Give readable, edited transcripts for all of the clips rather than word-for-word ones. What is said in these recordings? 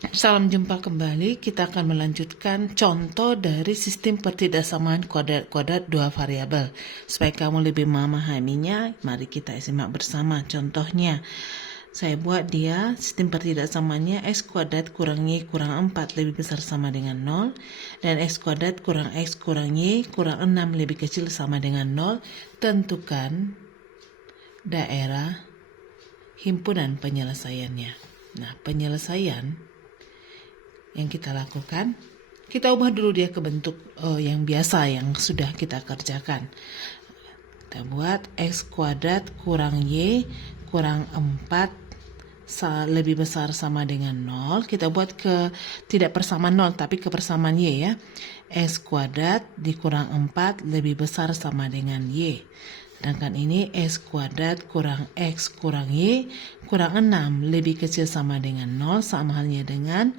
Salam jumpa kembali, kita akan melanjutkan contoh dari sistem pertidaksamaan kuadrat dua variabel. Supaya kamu lebih memahaminya, mari kita simak bersama contohnya. Saya buat dia sistem pertidaksamaannya x kuadrat kurang y kurang 4 lebih besar sama dengan 0, dan x kuadrat kurang x kurang y kurang 6 lebih kecil sama dengan 0. Tentukan daerah himpunan penyelesaiannya. Nah, penyelesaian yang kita lakukan, kita ubah dulu dia ke bentuk yang biasa yang sudah kita kerjakan. Kita buat x kuadrat kurang y kurang 4 lebih besar sama dengan 0. Kita buat ke tidak persamaan 0 tapi ke persamaan y ya. X kuadrat dikurang 4 lebih besar sama dengan y. Sedangkan ini x kuadrat kurang x kurang y kurang 6 lebih kecil sama dengan 0, sama halnya dengan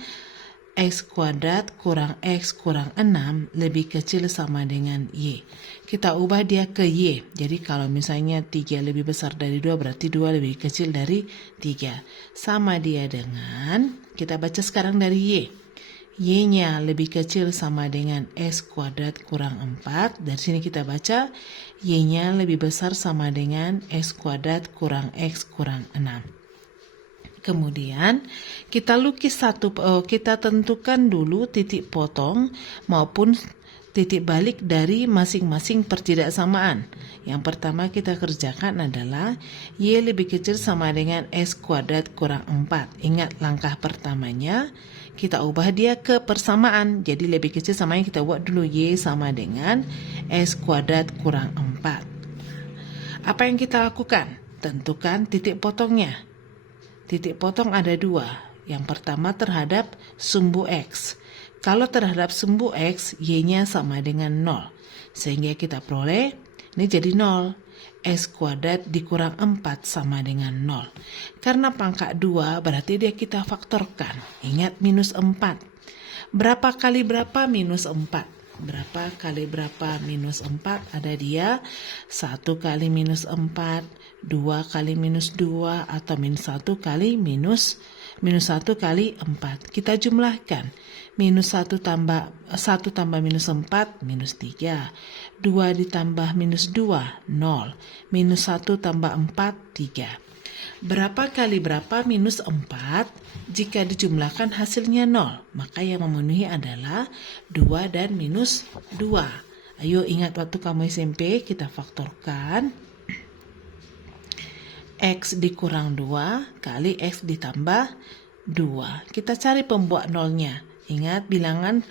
x kuadrat kurang x kurang 6 lebih kecil sama dengan y. Kita ubah dia ke y. Jadi kalau misalnya 3 lebih besar dari 2 berarti 2 lebih kecil dari 3. Sama dia dengan, kita baca sekarang dari y. Y-nya lebih kecil sama dengan x kuadrat kurang 4. Dari sini kita baca y-nya lebih besar sama dengan x kuadrat kurang x kurang 6. Kemudian kita lukis kita tentukan dulu titik potong maupun titik balik dari masing-masing pertidaksamaan. Yang pertama kita kerjakan adalah y lebih kecil sama dengan x kuadrat kurang 4. Ingat langkah pertamanya kita ubah dia ke persamaan. Jadi lebih kecil sama yang kita buat dulu y sama dengan x kuadrat kurang 4. Apa yang kita lakukan? Tentukan titik potongnya. Titik potong ada dua. Yang pertama terhadap sumbu X. Kalau terhadap sumbu X, Y-nya sama dengan 0. Sehingga kita peroleh, ini jadi 0. X kuadrat dikurang 4 sama dengan 0. Karena pangkat 2, berarti dia kita faktorkan. Ingat minus 4. Berapa kali berapa minus 4? Berapa kali berapa minus 4? Ada dia 1 kali minus 4. 2 kali minus 2 atau minus 1 kali minus 1 kali 4. Kita jumlahkan. Minus 1 tambah minus 4, minus 3. 2 ditambah minus 2, 0. Minus 1 tambah 4, 3. Berapa kali berapa minus 4? Jika dijumlahkan hasilnya 0. Maka yang memenuhi adalah 2 dan minus 2. Ayo ingat waktu kamu SMP kita faktorkan. X dikurang 2 kali X ditambah 2. Kita cari pembuat nolnya. Ingat bilangan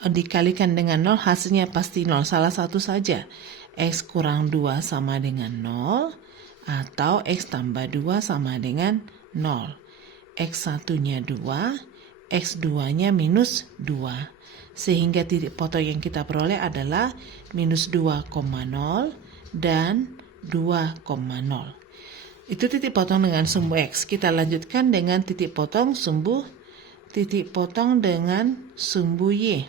dikalikan dengan 0 hasilnya pasti 0. Salah satu saja. X kurang 2 sama dengan 0 atau X tambah 2 sama dengan 0. X satunya 2, X 2-nya minus 2. Sehingga titik potong yang kita peroleh adalah minus 2,0 dan 2,0. Itu titik potong dengan sumbu X. Kita lanjutkan dengan titik potong dengan sumbu Y.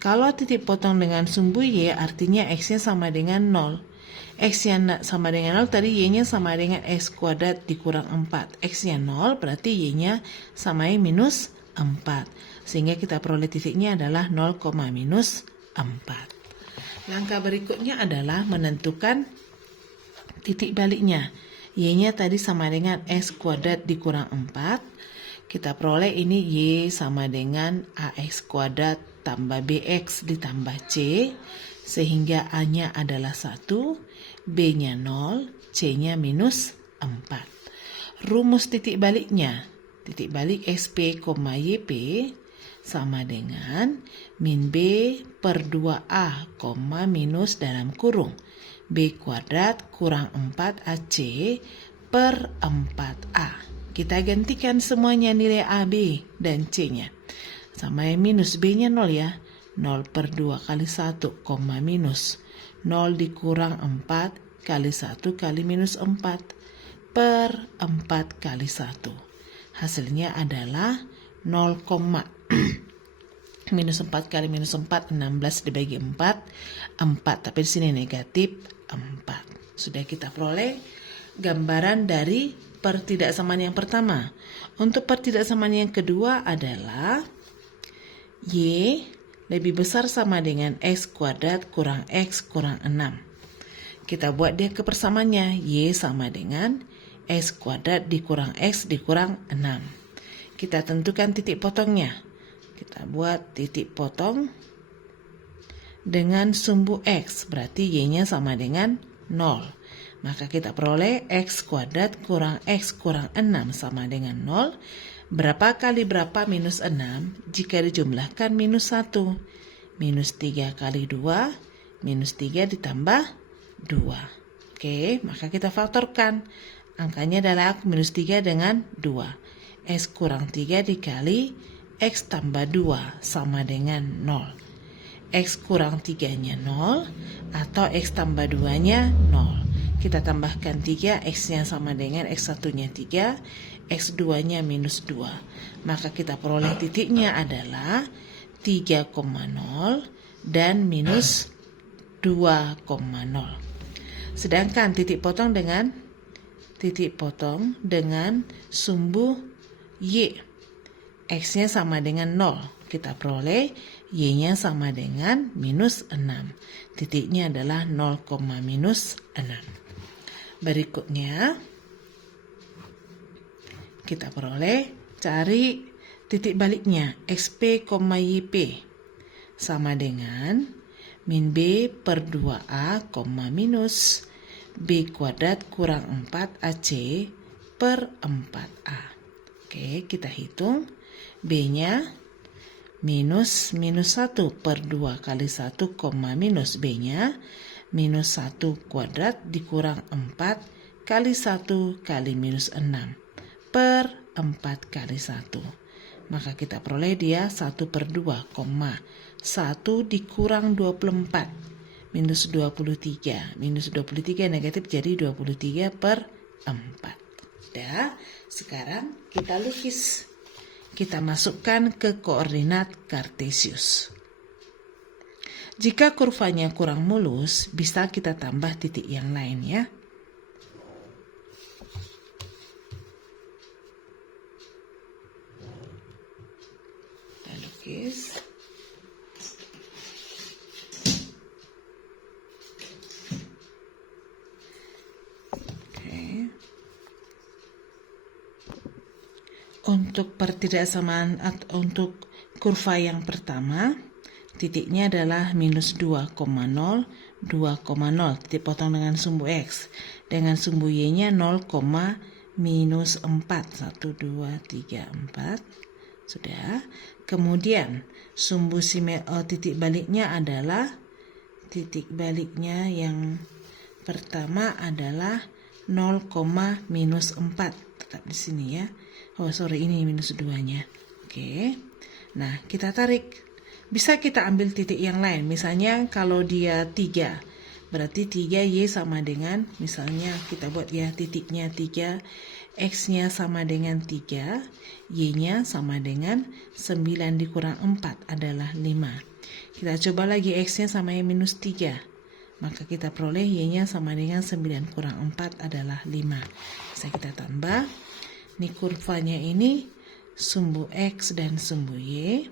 Kalau titik potong dengan sumbu Y artinya X-nya sama dengan 0. X-nya sama dengan 0 tadi Y-nya sama dengan X kuadrat dikurang 4. X-nya 0 berarti Y-nya sama minus 4. Sehingga kita peroleh titiknya adalah 0, minus 4. Langkah berikutnya adalah menentukan titik baliknya. Y-nya tadi sama dengan X kuadrat dikurang 4. Kita peroleh ini Y sama dengan AX kuadrat tambah BX ditambah C. Sehingga A-nya adalah 1, B-nya 0, C-nya minus 4. Rumus titik baliknya. Titik balik SP, YP sama dengan min B per 2A, minus dalam kurung. B kuadrat kurang 4AC per 4A. Kita gantikan semuanya nilai AB dan C-nya. Sama yang minus B-nya 0 ya. 0 per 2 kali 1, minus. 0 dikurang 4 kali 1 kali minus 4 per 4 kali 1. Hasilnya adalah 0, minus 4 kali minus 4, 16 dibagi 4, 4. Tapi di sini negatif 4. Sudah kita peroleh gambaran dari pertidaksamaan yang pertama. Untuk pertidaksamaan yang kedua adalah Y lebih besar sama dengan X kuadrat kurang X kurang 6. Kita buat dia kepersamaannya. Y sama dengan X kuadrat dikurang X dikurang 6. Kita tentukan titik potongnya. Kita buat titik potong dengan sumbu X. Berarti Y-nya sama dengan 0. Maka kita peroleh X kuadrat kurang X kurang 6 sama dengan 0. Berapa kali berapa minus 6? Jika dijumlahkan minus 1. Minus 3 kali 2. Minus 3 ditambah 2. Oke, maka kita faktorkan. Angkanya adalah minus 3 dengan 2. X kurang 3 dikali X tambah 2 sama dengan 0. X kurang 3-nya 0 atau X tambah 2-nya 0. Kita tambahkan 3, X-nya sama dengan X1-nya 3, X2-nya minus 2. Maka kita peroleh titiknya adalah 3,0 dan minus 2,0. Sedangkan titik potong dengan sumbu Y. X-nya sama dengan 0. Kita peroleh Y-nya sama dengan minus 6. Titiknya adalah 0, minus 6. Berikutnya, kita peroleh cari titik baliknya. XP, YP sama dengan min B per 2A, minus B kuadrat kurang 4AC per 4A. Oke, kita hitung. B-nya minus 1 per 2 kali 1, minus B-nya minus 1 kuadrat dikurang 4 kali 1 kali minus 6 per 4 kali 1. Maka kita peroleh dia 1 per 2, 1 dikurang 24 minus 23. Minus 23 negatif jadi 23 per 4. Dah, sekarang kita lukis. Kita masukkan ke koordinat Kartesius. Jika kurvanya kurang mulus, bisa kita tambah titik yang lain ya. Kita lukis. Untuk pertidaksamaan atau untuk kurva yang pertama, titiknya adalah minus 2,0, 2,0. Titik potong dengan sumbu X. Dengan sumbu Y-nya 0, minus 4. 1, 2, 3, 4. Sudah. Kemudian, titik baliknya adalah, titik baliknya yang pertama adalah 0, minus 4. Tetap di sini ya. Ini minus 2-nya. Oke. Nah, kita tarik. Bisa kita ambil titik yang lain. Misalnya kalau dia 3, berarti 3Y sama dengan, misalnya kita buat ya titiknya 3, X-nya sama dengan 3, Y-nya sama dengan 9 dikurang 4 adalah 5. Kita coba lagi X-nya sama yang minus 3. Maka kita peroleh Y-nya sama dengan 9 kurang 4 adalah 5. Bisa kita tambah. Ini kurvanya ini sumbu X dan sumbu Y.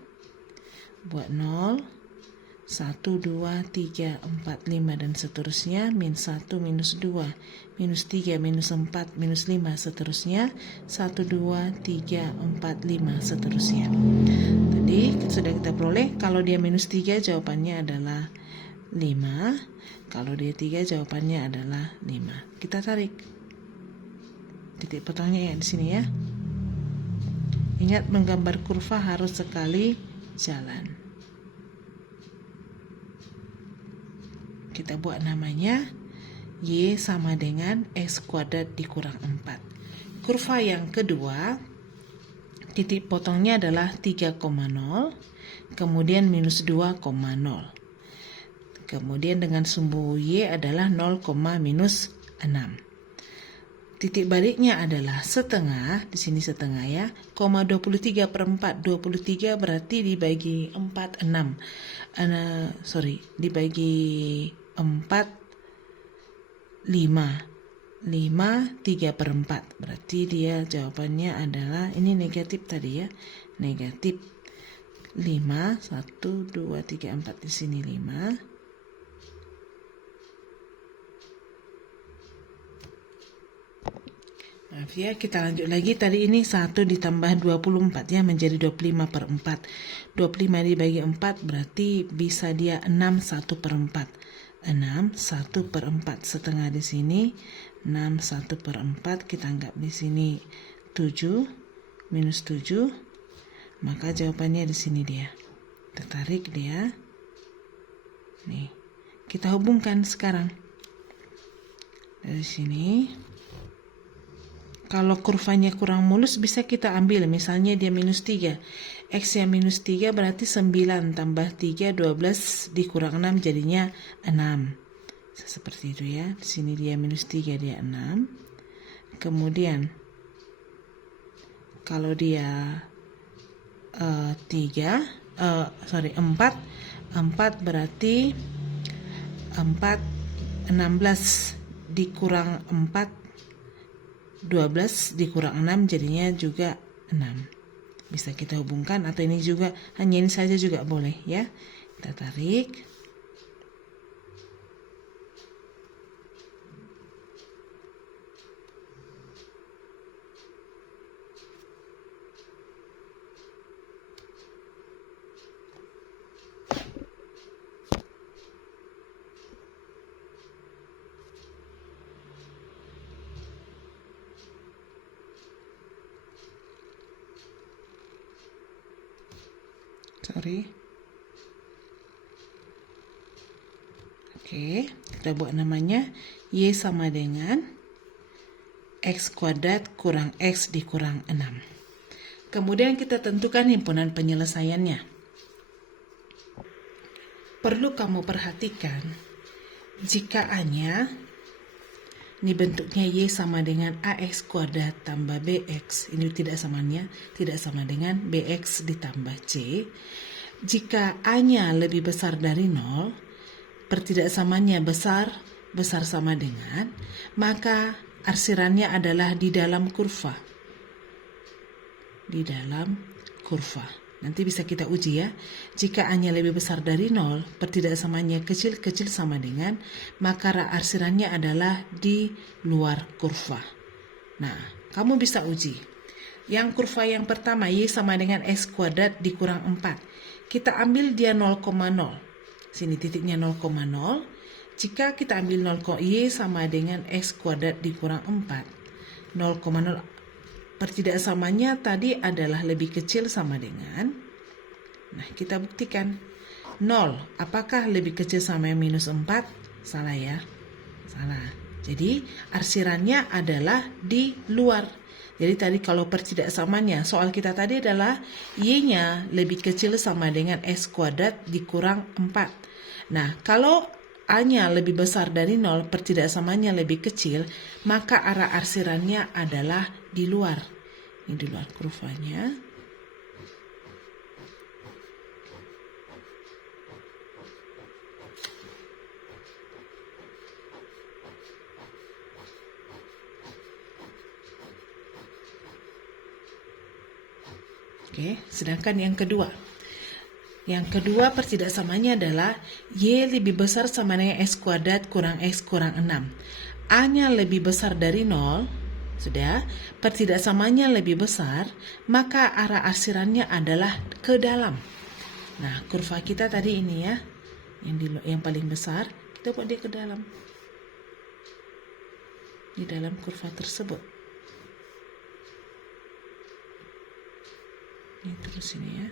Buat 0, 1, 2, 3, 4, 5 dan seterusnya. Min 1, minus 2, minus 3, minus 4, minus 5 seterusnya. 1, 2, 3, 4, 5 seterusnya. Tadi sudah kita peroleh. Kalau dia minus 3 jawabannya adalah 5. Kalau dia 3 jawabannya adalah 5. Kita tarik titik potongnya ya di sini ya. Ingat menggambar kurva harus sekali jalan. Kita buat namanya Y sama dengan X kuadrat dikurang 4. Kurva yang kedua, titik potongnya adalah 3,0, kemudian minus 2,0. Kemudian dengan sumbu Y adalah 0, minus 6. Titik baliknya adalah setengah, di sini setengah ya, 23 per 4. 23 berarti dibagi 4, 6. Dibagi 4, 5. 5/3. Berarti dia jawabannya adalah, ini negatif tadi ya, negatif 5, 1, 2, 3, 4, di sini 5. Maaf ya, kita lanjut lagi. Tadi ini 1 ditambah 24 ya, menjadi 25/4. 25 dibagi 4 berarti bisa dia 6 1/4. 6 1/4. Setengah di sini, 6 1/4. Kita anggap di sini 7, minus 7. Maka jawabannya di sini dia. Tertarik dia. Nih, kita hubungkan sekarang. Dari sini. Kalau kurvanya kurang mulus bisa kita ambil, misalnya dia minus 3. X yang minus 3 berarti 9 tambah 3, 12 dikurang 6 jadinya 6. Seperti itu ya. Di sini dia minus 3, dia 6. Kemudian kalau dia 4 berarti 4 16 dikurang 4, 12 dikurang 6 jadinya juga 6. Bisa kita hubungkan, atau ini juga, hanya ini saja juga boleh ya. Kita tarik. Oke, kita buat namanya Y sama dengan X kuadrat kurang X dikurang 6. Kemudian kita tentukan himpunan penyelesaiannya. Perlu kamu perhatikan, jika A-nya, ini bentuknya Y sama dengan AX kuadrat tambah BX, ini tidak sama dengan BX ditambah C. Jika A-nya lebih besar dari 0, pertidaksamannya besar sama dengan, maka arsirannya adalah di dalam kurva. Di dalam kurva. Nanti bisa kita uji ya. Jika A-nya lebih besar dari 0, pertidaksamannya kecil sama dengan, maka arsirannya adalah di luar kurva. Nah, kamu bisa uji. Yang kurva yang pertama, Y sama dengan X kuadrat dikurang 4. Kita ambil dia 0,0. Sini titiknya 0,0. Jika kita ambil 0, Y sama dengan X kuadrat dikurang 4. 0,0. Pertidaksamannya tadi adalah lebih kecil sama dengan. Nah, kita buktikan. 0. Apakah lebih kecil sama yang minus 4? Salah ya. Salah. Jadi, arsirannya adalah di luar. Jadi tadi kalau pertidaksamannya, soal kita tadi adalah Y-nya lebih kecil sama dengan X kuadrat dikurang 4. Nah, kalau A-nya lebih besar dari 0, pertidaksamannya lebih kecil, maka arah arsirannya adalah di luar. Ini di luar kurvanya. Oke, sedangkan yang kedua. Yang kedua pertidaksamannya adalah Y lebih besar sama dengan X kuadrat kurang X kurang 6. A-nya lebih besar dari 0, sudah, pertidaksamannya lebih besar, maka arah arsirannya adalah ke dalam. Nah, kurva kita tadi ini ya, yang paling besar, kita buat dia ke dalam. Di dalam kurva tersebut. Ini terus ini ya.